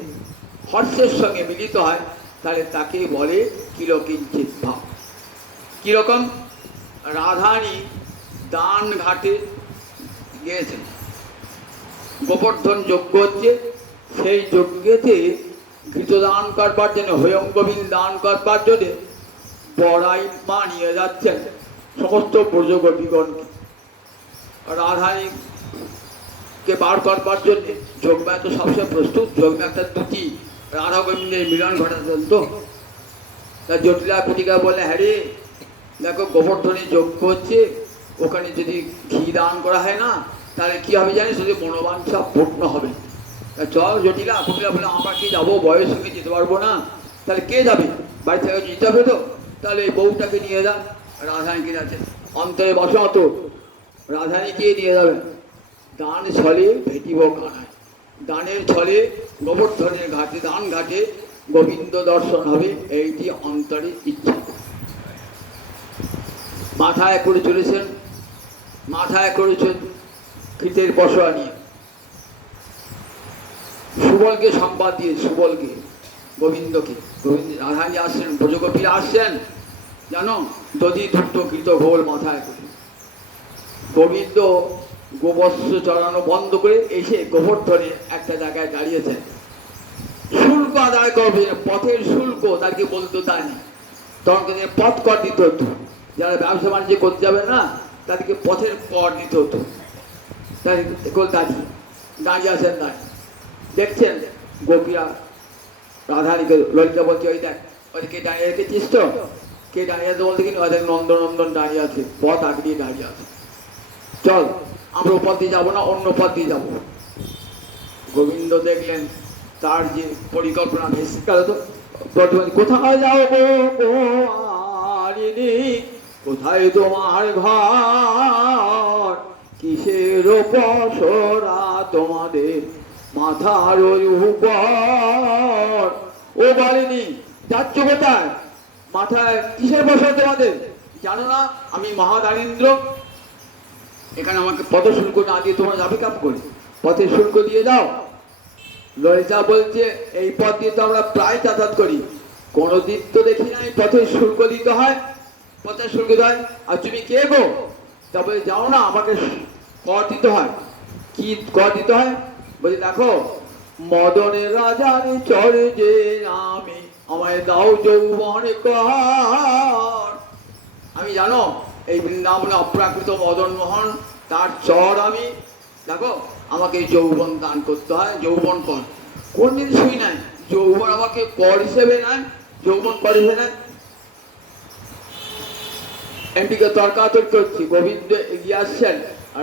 হর্ষের সঙ্গে মিলিত হয়, তাহলে তাকে বলে কিলকিঞ্চিত ভাব। কিরকম? রাধারানী দান ঘাটে গিয়েছেন, গোবর্ধন যজ্ঞ হচ্ছে, সেই যজ্ঞেতে ঘৃতদান করবার জন্য, হয়ঙ্গবিল দান করবার জন্য বড়াই মা নিয়ে যাচ্ছেন সমস্ত ব্রজগোপীগণকে। রাধারানীকে বার করবার জন্যে যজ্ঞা তো সবসময় প্রস্তুত, যজ্ঞা একটা দুটি রাধা গোবিন্দের মিলন ঘটাতেন তো। তা জটিলা পুটিকা বলে, হ্যাঁ রে দেখো গোবর্ধনের যজ্ঞ হচ্ছে, ওখানে যদি ঘি দান করা হয় না তাহলে কী হবে জানিস, যদি মনোবাঞ্ছা পূর্ণ হবে। চল জটিলা। পুটিলা বলে, আমরা কি যাবো, বয়স সঙ্গে যেতে পারবো না। তাহলে কে যাবে? বাড়ি থেকে যেতে হবে তো, তাহলে এই বউটাকে নিয়ে যান। রাধারানীকে যাচ্ছে, অন্তরে বসো অত, রাধারানীকে নিয়ে যাবেন। দান ছলে ভেটিব কানায়, দানের ছলে গোবর্ধনের ঘাটে দান ঘাটে গোবিন্দ দর্শন হবে, এইটি অন্তরে ইচ্ছা। মাথায় করে চলেছেন, মাথায় করেছেন কৃতের পশোয়া নিয়ে। সুবলকে সংবাদ দিয়ে, সুবলকে, গোবিন্দকে, রাধারানী আসছেন, ব্রজগোপীরা আসছেন জানো, দধি ধূর্ত কৃত ঘোল মাথায় করে। গোবিন্দ গোবৎস চড়ানো বন্ধ করে এসে গোবর্ধনে একটা জায়গায় দাঁড়িয়েছেন। শুল্ক আদায় করবে, পথের শুল্ক তাকে বলতো তা নেই, তখন পথ কর দিতে হতো। যারা ব্যবসা বাণিজ্য করতে যাবে না তাদেরকে পথের কর দিতে হতো। তাই দাঁড়িয়ে আছেন, দাঁড়িয়ে দেখছেন গোপীরা রাধারানীকে। ললিতা বলছে, ওই দেখ ওই কে দাঁড়িয়ে রেখেছিস তো, কে দাঁড়িয়ে আছে বলতে কিনা, ওদের নন্দনন্দন দাঁড়িয়ে আছে, পথ আগড়িয়ে দাঁড়িয়ে আছে, চল আমরা ও পথ দিয়ে যাবো না, অন্য পথ দিয়ে যাবো। গোবিন্দ দেখলেন তার যে পরিকল্পনা ভেসে গেল, তো কোথায় যাবো কোথায় তোমার ঘর, কিসের পসরা তোমাদের মাথার উপর। ও বলেনি যাচ্ছ কোথায়, মাথায় কিসের পসরা তোমাদের, জানো না আমি মহাদানেন্দ্র, এখানে আমাকে পথ শুল্ক না দিয়ে তোমরা যাবে কাম করি, পথের শুল্ক দিয়ে দাও। ললিতা বলছে, এই পথ দিয়ে তো আমরা প্রায় যাতায়াত করি, কোনোদিন তো দেখি না এই পথের শুল্ক দিতে হয়, পথের শুল্ক দিতে হয়। আর তুমি কে গো? তারপরে যাও না, আমাকে কর দিতে হয়। কি কর দিতে হয়? বলছি দেখো, মদনের রাজার চড়ে যে আমি, আমায় দাও যৌবন কর। আমি জানো এই বৃন্দাবনে অপ্রাকৃত মদন মোহন, তার চর আমি, দেখো আমাকে যৌবন দান করতে হয়, যৌবন কর। কোন জিনিসই নাই, যৌবন আমাকে কর হিসেবে নেয়, যৌবন কর হিসেবে নেয়। এমপিকে তর্কাতর্কি হচ্ছে, গোবিন্দ এগিয়ে আসছেন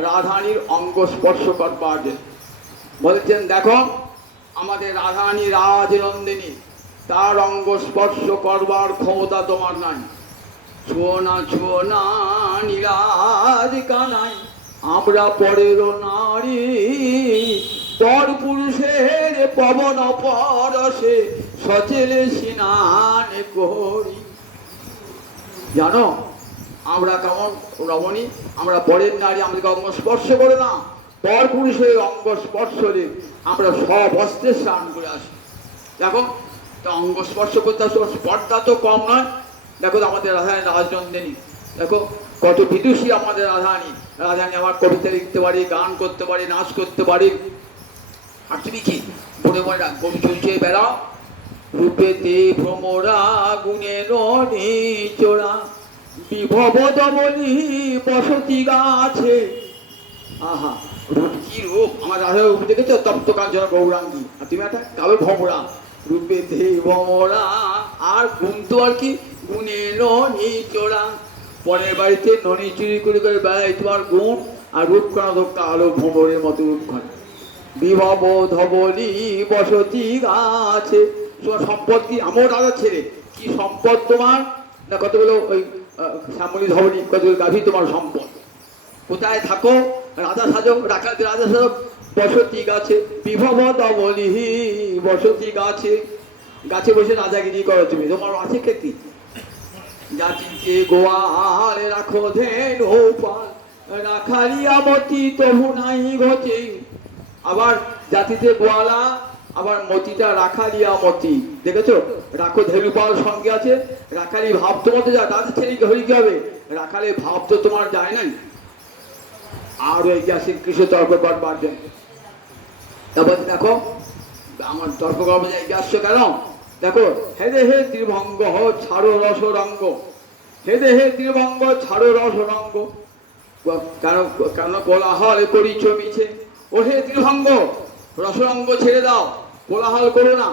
রাধারানীর অঙ্গ স্পর্শ করবার জন্য। বলছেন দেখো আমাদের রাধারানী রাজনন্দিনী, তার অঙ্গ স্পর্শ করবার ক্ষমতা তোমার নাই। ছুঁয়ো না নীলাজ কানাই, আমরা পরেরও নারী, পর পুরুষের পবন পরশে সচেলে স্নান করি। জানো আমরা কেমন রমণী, আমরা পরের নারী, আমাদেরকে অঙ্গ স্পর্শ করে না, পর পুরুষের অঙ্গ স্পর্শ হলে আমরা সব অস্ত্রে স্নান করে আসি। দেখো তো অঙ্গ স্পর্শ করতে আসো, স্পর্ধা তো কম নয়। দেখো তো আমাদের রাধারানী রাজনন্দিনী, দেখো কত বিদুষী আমাদের রাধারানী। রাধারানী আমার কবিতা লিখতে পারি, গান করতে পারি, নাচ করতে পারি। আর তুমি কি বলে বলে গরু চলছে বেড়া, রূপেতে ভ্রমরা গুণে চোরা, বিভব দমনী বসতি গাছে। আহা রূপ কি রূপ আমার রাধার রূপ দেখেছো, তপ্ত কাঞ্চনা গৌরাঙ্গী, আর তুমি একটা কালো ভমরা। রূপেতে ভ্রমরা, আর গুণ তো আর কি, গুণে চোরা। পরের বাড়িতে ননি চুরি করে করে বেড়াই তোমার গুণ, আর রূপ করা তো কালো ভ্রমরের মতো রূপ করে। বিভব ধবলি বসতি গাছে। তোমার সম্পদ কি? আমার রাজা ছেলে, কি সম্পদ তোমার? না কতগুলো ওই শ্যামলী ধবলি, কতগুলো গাভী তোমার সম্পদ। কোথায় থাকো? রাজা সাজক, রাখাতে রাজা সাজক, বসতি গাছে। বিভব ধবলি বসতি গাছে, গাছে বসে রাজাগিরি করো তুমি, তোমার আছে খেতি। জাতিকে গোয়ালে রাখো ধেনু পাল, রাখালিয়া মতি তবু নাই ঘটে। আবার জাতিতে গোয়ালা, আবার মতিটা রাখালিয়া মতি, দেখেছো? রাখো ধেনুপাল সঙ্গে আছে, রাখালি ভাব তোমার তো যায়, তাদের ছেলেকে হরি কি হবে? রাখালি ভাব তো তোমার যায় নাই। আর ঐতিহাসিক কৃষি তর্ক করবার জন্য তারপর দেখো আমার তর্ক করবো যে এগিয়ে আসছো কেন? দেখো হেদে হে ত্রিভঙ্গ ছাড়ো রসরঙ্গ, হেদে হে ত্রিভঙ্গ ছাড়ো রসরঙ্গ, কেন কেন কোলাহল করিছ মিছে। ও হে ত্রিভঙ্গ, রসরঙ্গ ছেড়ে দাও, কোলাহল করো না।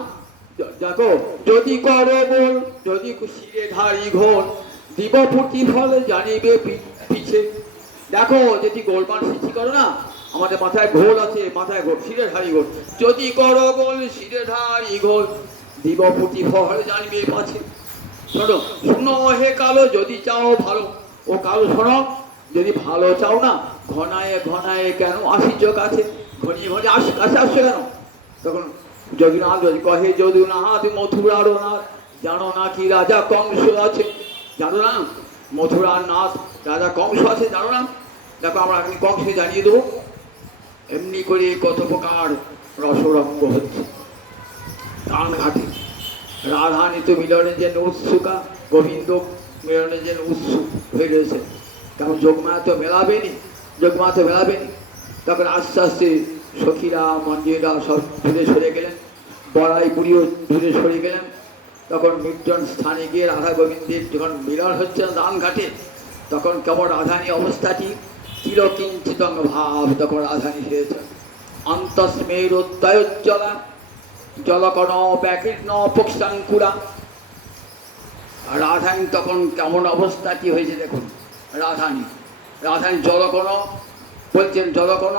দেখো যদি করো বল, যদি শিরে ধারি ঘোল, দিব প্রতিফল জানিবে পিছে। দেখো যদি গোলমাল সৃষ্টি করো না, আমাদের মাথায় ঘোল আছে, মাথায় ঘোল, শিরে ধারি ঘোল। যদি করো গোল শিরে ধারি ঘোল, দিব প্রতিফল জানিবে পাছে। শোনো শোনো হে কালো, যদি চাও ভালো। ও কালো শোনো, যদি ভালো চাও না, ঘনায় ঘনায় কেন আসিছ কাছে? ঘনিয়ে ঘনিয়ে কাছে আসছো কেন? তখন যোগীনাথ যদি কহে, যদুনাথ মথুরার নাথ, জানো না কি রাজা কংস আছে? জানো না মথুরার নাথ রাজা কংস আছে, জানো না? দেখো আমরা এখন কংসকে জানিয়ে দেবো। এমনি করে কত প্রকার রসরঙ্গ হচ্ছে কান ঘাটে। রাধানী তো মিলনের যেন উৎসুকা, গোবিন্দ মিলনের যেন উৎসুক হয়ে রয়েছে। তখন যোগমায়া তো মেলাবেনি, যোগমায়া তো মেলাবেনি। তখন আস্তে আস্তে সখীরা মঞ্জিরা সব দূরে সরে গেলেন, বড়াই বুড়িও দূরে সরে গেলেন। তখন নির্জন স্থানে গিয়ে রাধা গোবিন্দের যখন মিলন হচ্ছে দান ঘাটে, তখন কেমন রাধানী অবস্থাটি তিলকিঞ্চিতং ভাব, তখন রাধানী হয়েছে অন্তস্মেরোদ্দয়োজ্জ্বলা, জলকণ ব্যাকীর্ণ পক্ষাঙ্কুরা। রাধানী তখন কেমন অবস্থাটি হয়েছে দেখুন। রাধানী রাধানী জলকণ বলছেন, জলকণ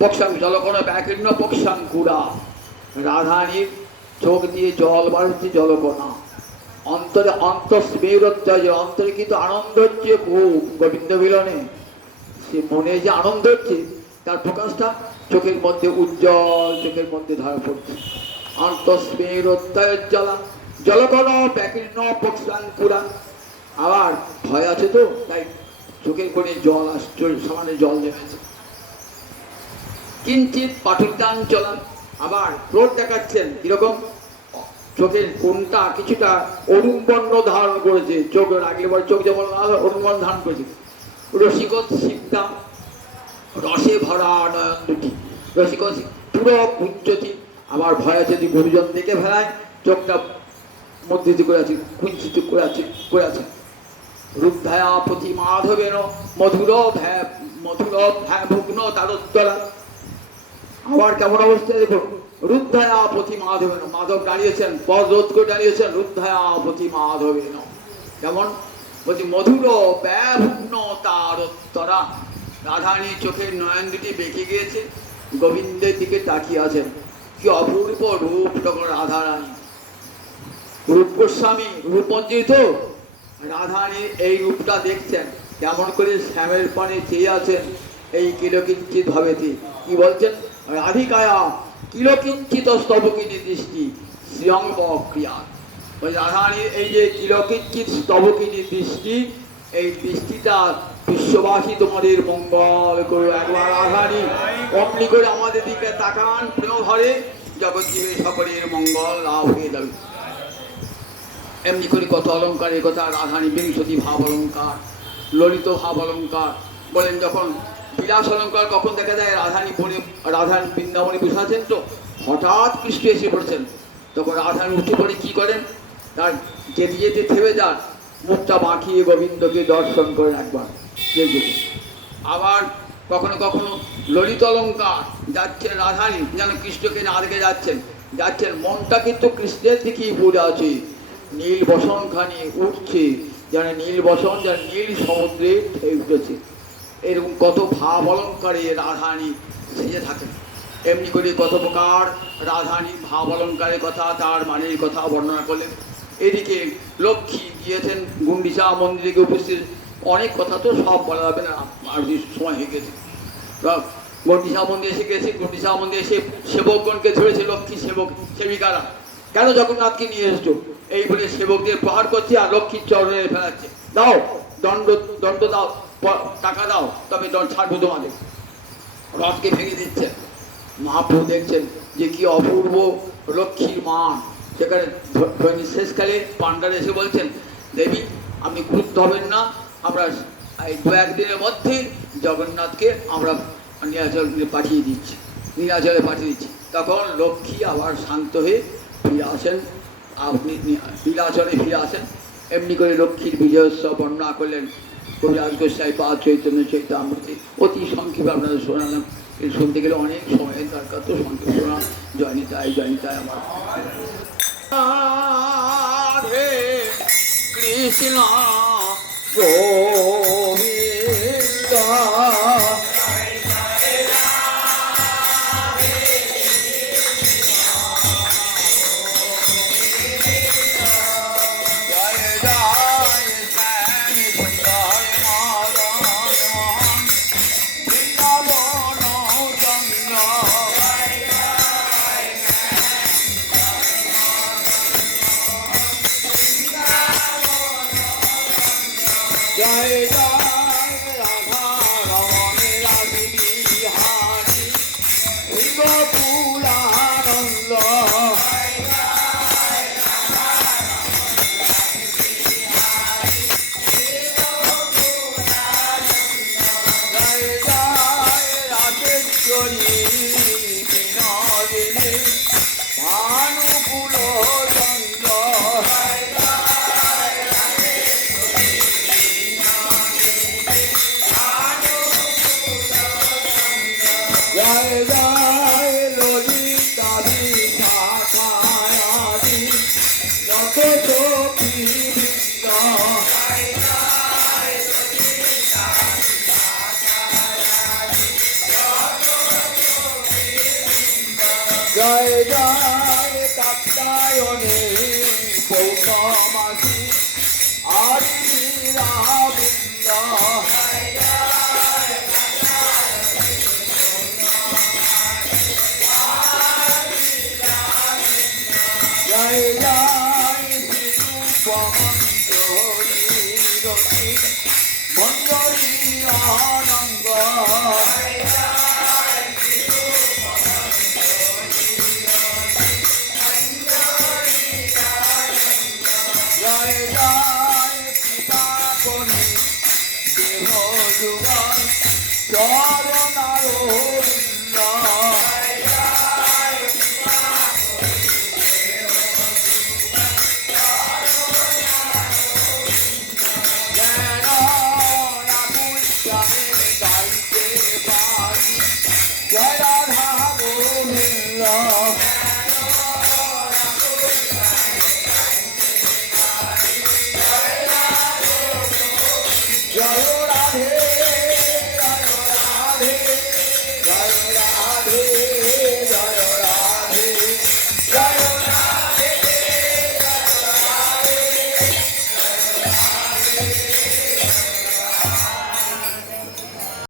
পক্ষাং জলকণ ব্যাকীর্ণ পক্ষাঙ্কুরা। রাধানীর চোখ দিয়ে জল বার হচ্ছে, জলকণা। অন্তরে অন্তস্মেরত্ব, অন্তরে কিন্তু আনন্দ হচ্ছে খুব গোবিন্দ মিলনে। সে মনে যে আনন্দ হচ্ছে, তার প্রকাশটা চোখের মধ্যে উজ্জ্বল, চোখের মধ্যে ধরা পড়ছে। অন্তস্মেরোত্তয়োজ্জ্বলা জলকণ ব্যাকীর্ণ পক্ষাঙ্কুরা। আবার ভয় আছে তো, তাই চোখের কোণে জল আসছে, সমানে জল নেমেছে। কিঞ্চিত পাঠুর্যাঞ্চলা, আবার ক্রোধ দেখাচ্ছেন। কিরকম? চোখের কোনটা কিছুটা অরুণ বর্ণ ধারণ করেছে, চোখের আগের বার চোখ যেমন অরুণ বর্ণ ধারণ করেছে। রসিকোৎসিক্তা, রসে ভরা নয়ন দুটি, রসিকোৎ পুরো কুঞ্চতি। আবার ভয় আছে, যদি গুরুজন দেখে ফেলায়, চোখটা মধ্যে করে আছে, কুঞ্চিত করে আছে। রূপধায়া প্রতি মাধবেন মধুর ভুগ্ন তারোত্তরা। আবার কেমন অবস্থায় দেখো, রুদ্ধায়া পথি মাধবেন, মাধব দাঁড়িয়েছেন, পদ রোধ করে দাঁড়িয়েছেন, রুদ্ধায়া পথি মাধবেন। কেমন বলছি, মধুর ব্যভুগ্ন তারোত্তরা। রাধানী চোখের নয়ন দুটি বেঁকে গিয়েছে, গোবিন্দের দিকে তাকিয়ে আছেন। কি অপূর্ব রূপ তখন রাধারানী। রূপ গোস্বামী রূপমঞ্জিত তো, রাধানীর এই রূপটা দেখছেন, কেমন করে শ্যামের পানে চেয়ে আছেন। এই কিলকিঞ্চিত ভাবেতে কি বলছেন, রাধিকায়া কিলকিঞ্চিত স্তবকিনী দৃষ্টি শ্রিয়ঙ্গ ক্রিয়া। রাধানীর এই যে কিলকিঞ্চিত স্তবকিনী দৃষ্টি, এই দৃষ্টিটা বিশ্ববাসী তোমাদের মঙ্গল করে। একবার রাধারানী অমনি করে আমাদের দিকে তাকান প্রেম ভরে, জগৎজীবে সকলের মঙ্গল লাভ হয়ে যাবে। এমনি করে কত অলঙ্কারের কথা রাধারানী বিংশতি ভাব অলঙ্কার, ললিত ভাব অলঙ্কার বলেন। যখন বিলাস অলঙ্কার কখন দেখা যায়, রাধারানী বনে রাধারানী বৃন্দাবনে বসে আছেন, তো হঠাৎ কৃষ্ণ এসে পড়েছেন, তখন রাধারানী উঠে পড়ে কী করেন, তার যেতে যেতে থেমে যান, মুখটা বাঁকিয়ে গোবিন্দকে দর্শন করেন একবার। আবার কখনো কখনো ললিত অলঙ্কার যাচ্ছেন রাধারানী যেন কৃষ্ণকে না দেখে যাচ্ছেন, মনটা কিন্তু কৃষ্ণের দিকেই পড়ে আছে। নীল বসনখানি উঠছে, যেন নীল বসন যেন নীল সমুদ্রে ঢেউ উঠেছে। এরকম কত ভাব অলঙ্কারে রাধারানী সেজে থাকেন। এমনি করে কত প্রকার রাধারানী ভাব অলঙ্কারের কথা, তার মানের কথা বর্ণনা করলেন। এদিকে লক্ষ্মী গিয়েছেন গুন্ডিচা মন্দিরে গিয়ে উপস্থিত, অনেক কথা তো সব বলা যাবে না, আর সময় হয়ে গেছে। গুন্ডিচা মন্দিরে এসে গেছে, গুন্ডিচা মন্দিরে এসে সেবকগণকে ধরেছে লক্ষ্মী সেবিকারা, কেন জগন্নাথকে নিয়ে এসছো এই বলে সেবকদের প্রহার করছে, আর লক্ষ্মীর চরণে ফেলাচ্ছে, দাও দণ্ড দাও, টাকা দাও, তবে ছাড়বো তোমাদের। রথকে ভেঙে দিচ্ছেন। মহাপ্রভু দেখছেন যে কি অপূর্ব লক্ষ্মীর মান। সেখানে শেষকালে পাণ্ডারা এসে বলছেন, দেবী আপনি ক্রুদ্ধ হবেন না, আমরা এই 2-1 দিনের মধ্যে জগন্নাথকে আমরা নীলাচলে পাঠিয়ে দিচ্ছি। তখন লক্ষ্মী আবার শান্ত হয়ে ফিরে আসেন, আপনি নীলাচলে ফিরে আসেন। এমনি করে লক্ষ্মীর বিজয়োৎসব বর্ণনা করলেন কবিরাজ গোস্বাই পাদ চৈতন্য চৈতামৃতি। অতি সংক্ষেপে আপনাদের শোনালাম, শুনতে গেলে অনেক সময়ের দরকার, তো সংক্ষেপে শোনা। জয়নিতায় আমার কৃষ্ণ গোবিন্দ। জয় জয় রাধা রমণ রাধি বিহারী গোকুলানন্দ। জয় জয় রাধেশ্বরী বিনোদিনী ভানুকুল চন্দ্র। জয় জয় ললিতা বিশাখায়াদি যত সখী বৃন্দ। জয় জয় কাত্যায়নে পৌষমাসী আদিরা বৃন্দ। জয় জয় শ্রীরূপমঞ্জরী মঞ্জরী আনন্দ। জয় জয় পিতা করি দেহ যুগল